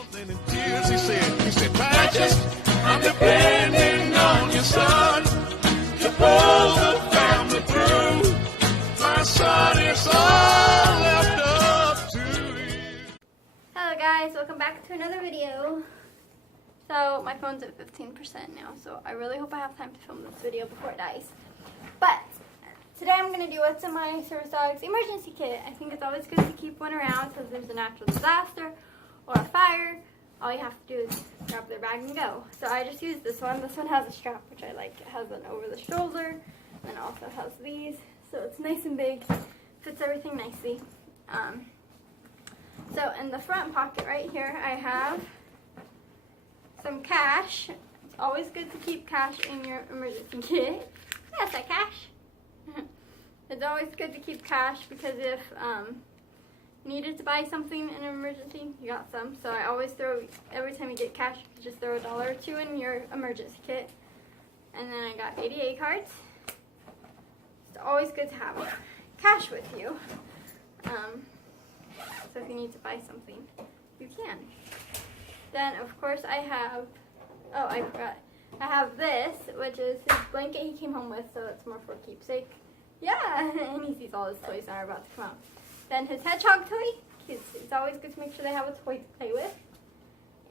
He said, Patches, I'm depending on your son to pull the family through. My son, it's all left up to you. Hello guys, welcome back to another video. So my phone's at 15% now, so I really hope I have time to film this video before it dies. But today I'm going to do what's in my service dog's emergency kit. I think it's always good to keep one around because there's a natural disaster or a fire. All you have to do is grab their bag and go. So I just used this one. This one has a strap, which I like. It has an over the shoulder and also has these. So it's nice and big, fits everything nicely. So in the front pocket right here, I have some cash. It's always good to keep cash in your emergency kit. Yes, that cash. It's always good to keep cash because if you needed to buy something in an emergency, you got some. So I always throw, every time you get cash, you just throw $1 or $2 in your emergency kit. And then I got ADA cards. It's always good to have cash with you. So if you need to buy something, you can. Then of course I have, oh I forgot, I have this, which is his blanket he came home with, so it's more for keepsake. Yeah, and he sees all his toys that are about to come out. Then his hedgehog toy, it's always good to make sure they have a toy to play with.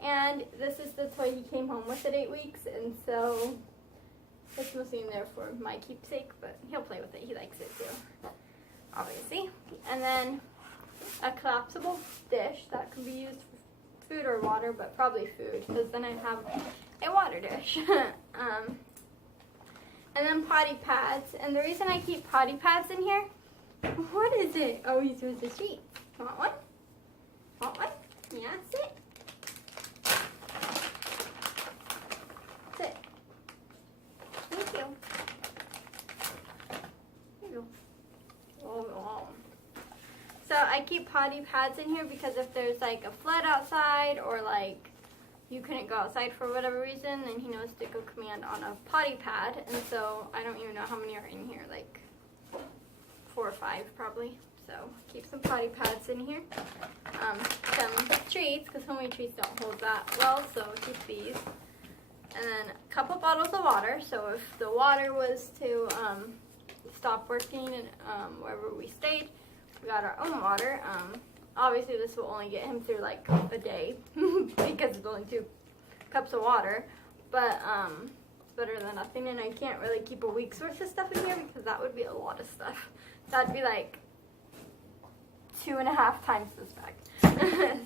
And this is the toy he came home with at 8 weeks, and so it's mostly in there for my keepsake, but he'll play with it, he likes it too, obviously. And then a collapsible dish that can be used for food or water, but probably food, because then I have a water dish. And then potty pads, and the reason I keep potty pads in here, what is it? Oh, he's supposed to treat. Want one? Want one? Yeah, sit. Sit. Thank you. Here you go. Oh. So I keep potty pads in here because if there's like a flood outside or like you couldn't go outside for whatever reason, then he knows to go command on a potty pad. And so I don't even know how many are in here, like 4 or 5 probably. So keep some potty pads in here. Some treats, because homemade treats don't hold that well, so keep these. And then a couple bottles of water. So if the water was to stop working and wherever we stayed, we got our own water. Obviously this will only get him through like a day because it's only 2 cups of water. But better than nothing, and I can't really keep a week's worth of stuff in here because that would be a lot of stuff. That'd be like 2.5 times this bag.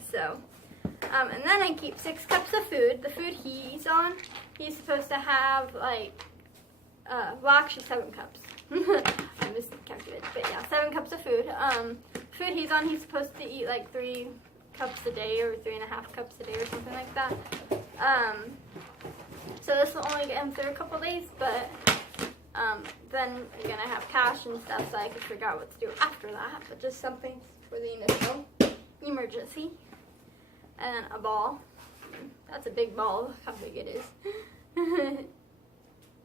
So, and then I keep 6 cups of food. The food he's on, he's supposed to have like, well actually 7 cups. I miscalculated, but yeah, 7 cups of food. Food he's on, he's supposed to eat like 3 cups a day or 3.5 cups a day or something like that. So this will only get him through a couple days, but then you're gonna have cash and stuff, so I can figure out what to do after that. But just something for the initial emergency. And then a ball. That's a big ball. Look how big it is.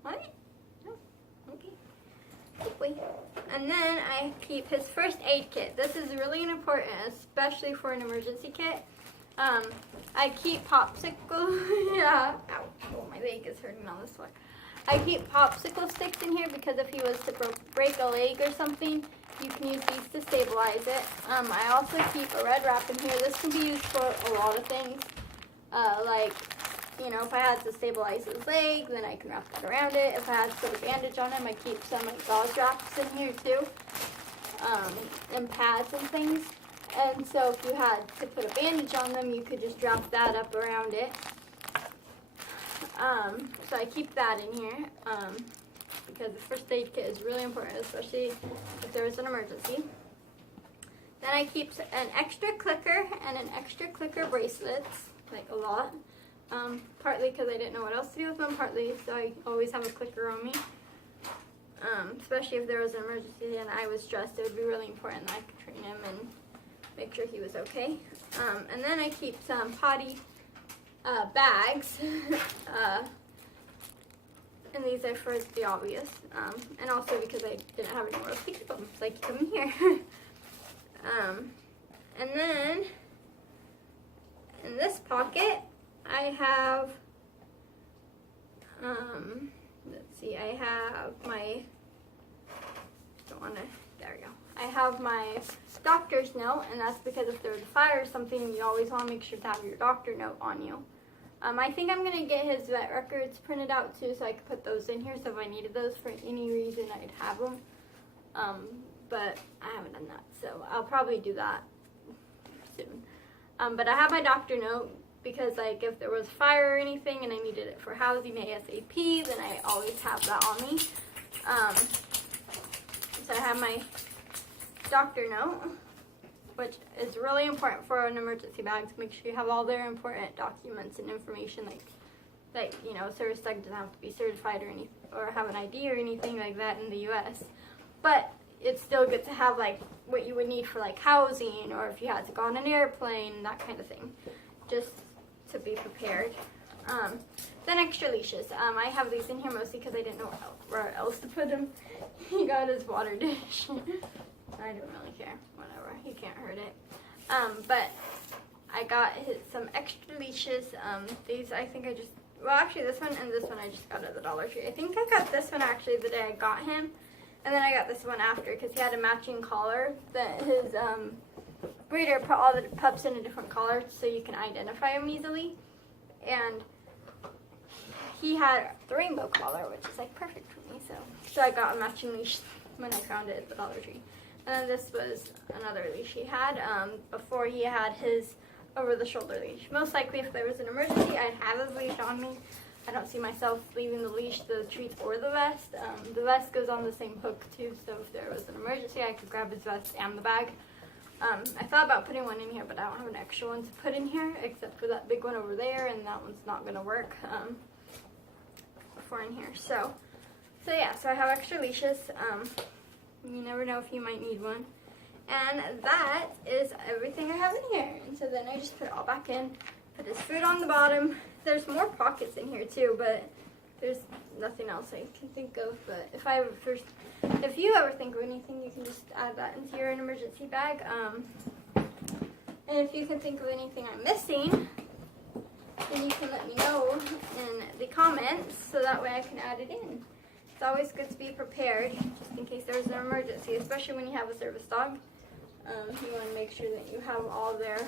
What? No. Okay. And then I keep his first aid kit. This is really important, especially for an emergency kit. I keep popsicle. Yeah. Ow. Oh, my leg is hurting on this one. I keep popsicle sticks in here because if he was to break a leg or something, you can use these to stabilize it. I also keep a red wrap in here. This can be used for a lot of things. Like, you know, if I had to stabilize his leg, then I can wrap that around it. If I had to put a bandage on him, I keep some like gauze wraps in here too. And pads and things. And so if you had to put a bandage on them, you could just wrap that up around it. So I keep that in here because the first aid kit is really important, especially if there is an emergency. Then I keep an extra clicker and an extra clicker bracelets, like a lot. Partly because I didn't know what else to do with them, partly so I always have a clicker on me. Especially if there was an emergency and I was stressed, it would be really important that I could train him and make sure he was okay. And then I keep some potty bags, and these are for the obvious, and also because I didn't have anywhere else to keep them, so I keep them here. And then in this pocket have, let's see, I have my, don't want to, there we go. I have my doctor's note, and that's because if there's a fire or something, you always want to make sure to have your doctor note on you. I think I'm going to get his vet records printed out too, so I could put those in here, so if I needed those for any reason, I'd have them. But I haven't done that, so I'll probably do that soon. But I have my doctor note because, like, if there was fire or anything and I needed it for housing ASAP, then I always have that on me. So I have my doctor note, which is really important for an emergency bag, to make sure you have all their important documents and information, like you know, service dog doesn't have to be certified or any, or have an ID or anything like that in the U.S. But it's still good to have like what you would need for like housing, or if you had to go on an airplane, that kind of thing, just to be prepared. Then extra leashes. I have these in here mostly because I didn't know where else to put them. He got his water dish. I don't really care. Whatever. He can't hurt it. But I got some extra leashes. These I think I just, well, actually this one and this one I just got at the Dollar Tree. I think I got this one actually the day I got him. And then I got this one after because he had a matching collar that his breeder put all the pups in a different collar so you can identify them easily. And he had the rainbow collar, which is like perfect for me. So I got a matching leash when I found it at the Dollar Tree. And then this was another leash he had before he had his over-the-shoulder leash. Most likely if there was an emergency, I'd have his leash on me. I don't see myself leaving the leash, the treats, or the vest. The vest goes on the same hook too, so if there was an emergency, I could grab his vest and the bag. I thought about putting one in here, but I don't have an extra one to put in here, except for that big one over there, and that one's not going to work for in here. So yeah, so I have extra leashes. You never know if you might need one. And that is everything I have in here. And so then I just put it all back in, put his food on the bottom. There's more pockets in here too, but there's nothing else I can think of. But if you ever think of anything, you can just add that into your emergency bag. And if you can think of anything I'm missing, then you can let me know in the comments so that way I can add it in. It's always good to be prepared just in case there's an emergency, especially when you have a service dog. You want to make sure that you have all their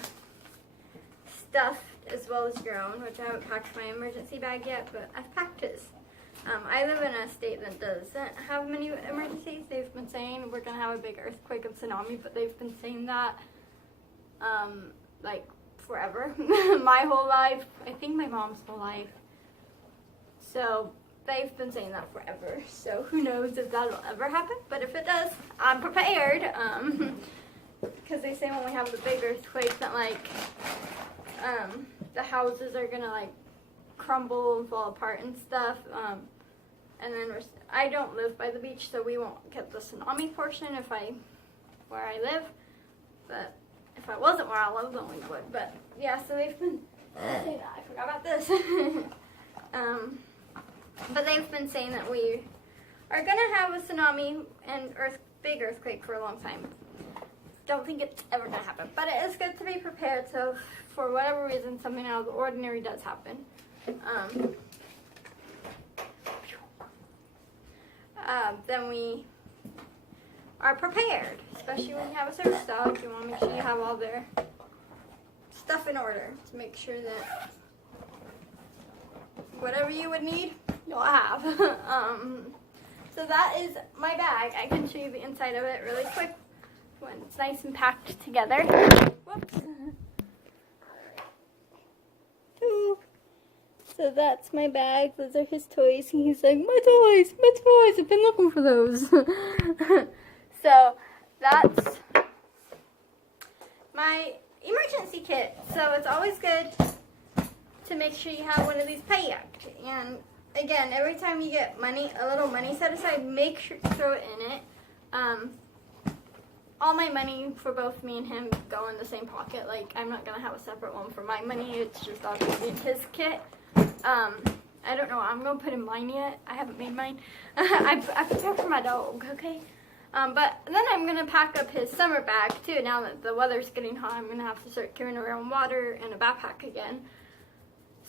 stuff as well as your own, which I haven't packed my emergency bag yet, but I've packed his. I live in a state that doesn't have many emergencies. They've been saying we're going to have a big earthquake and tsunami, but they've been saying that like forever. My whole life. I think my mom's whole life. So they've been saying that forever. So who knows if that'll ever happen. But if it does, I'm prepared. Because they say when we have the big earthquake that like the houses are going to like crumble and fall apart and stuff. And then I don't live by the beach, so we won't get the tsunami portion where I live. But if I wasn't where I live, then we would. But yeah, so they've been saying that. I forgot about this. But they've been saying that we are going to have a tsunami and big earthquake for a long time. Don't think it's ever going to happen. But it is good to be prepared, so for whatever reason, something out of the ordinary does happen. Then we are prepared, especially when you have a service dog. You want to make sure you have all their stuff in order to make sure that whatever you would need, you'll have. So that is my bag. I can show you the inside of it really quick when it's nice and packed together. Whoops. So that's my bag. Those are his toys. And he's like, my toys, I've been looking for those. So that's my emergency kit. So it's always good to make sure you have one of these packed. And again, every time you get money, a little money set aside, make sure to throw it in it. All my money for both me and him go in the same pocket. Like, I'm not going to have a separate one for my money. It's just obviously his kit. I don't know what I'm going to put in mine yet. I haven't made mine. I prepared for my dog, okay? But then I'm going to pack up his summer bag, too. Now that the weather's getting hot, I'm going to have to start carrying around water and a backpack again.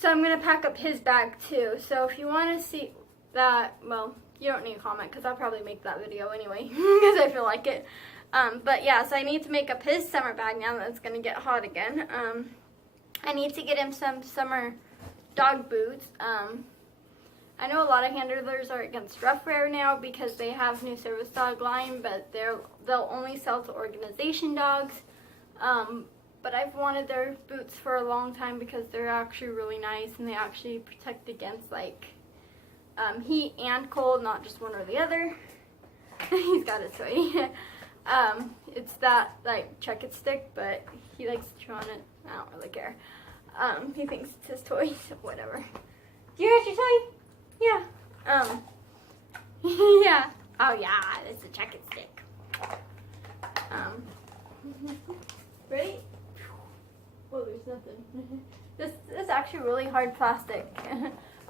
So I'm going to pack up his bag too. So if you want to see that, well, you don't need a comment because I'll probably make that video anyway because I feel like it. But yeah, so I need to make up his summer bag now that it's going to get hot again. I need to get him some summer dog boots. I know a lot of handlers are against Rough Wear now because they have new service dog line, but they'll only sell to organization dogs. But I've wanted their boots for a long time because they're actually really nice and they actually protect against like heat and cold, not just one or the other. He's got a toy. It's that like Check-It stick, but he likes to chew on it. I don't really care. He thinks it's his toy, so whatever. Do you get your toy? Yeah. Yeah. Oh yeah, it's a Check-It stick. Ready? Well, there's nothing. This is actually really hard plastic.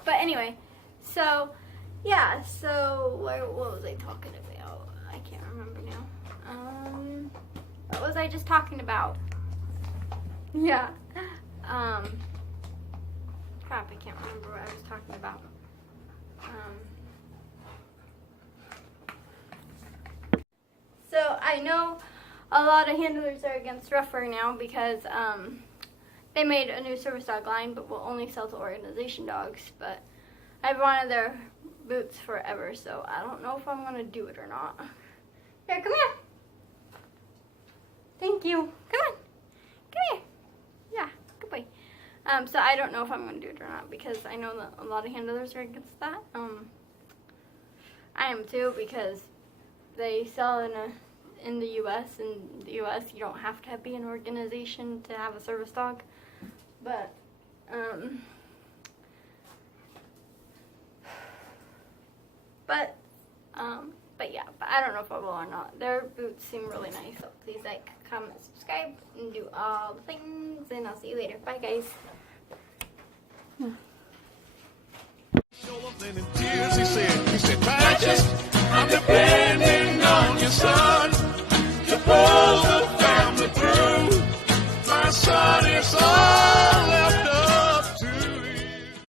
But anyway, so yeah, so what was I talking about? I can't remember now. What was I just talking about? Yeah. Crap, I can't remember what I was talking about. So I know a lot of handlers are against Rough Wear now because they made a new service dog line, but will only sell to organization dogs. But I've wanted their boots forever, so I don't know if I'm gonna do it or not. Here, come here. Thank you. Come on. Come here. Yeah, good boy. So I don't know if I'm gonna do it or not because I know that a lot of handlers are against that. I am too because they sell in the U.S. In the U.S. you don't have to be an organization to have a service dog, but yeah, but I don't know if I will or not. Their boots seem really nice, so please like, comment, subscribe, and do all the things, and I'll see you later. Bye, guys. He said,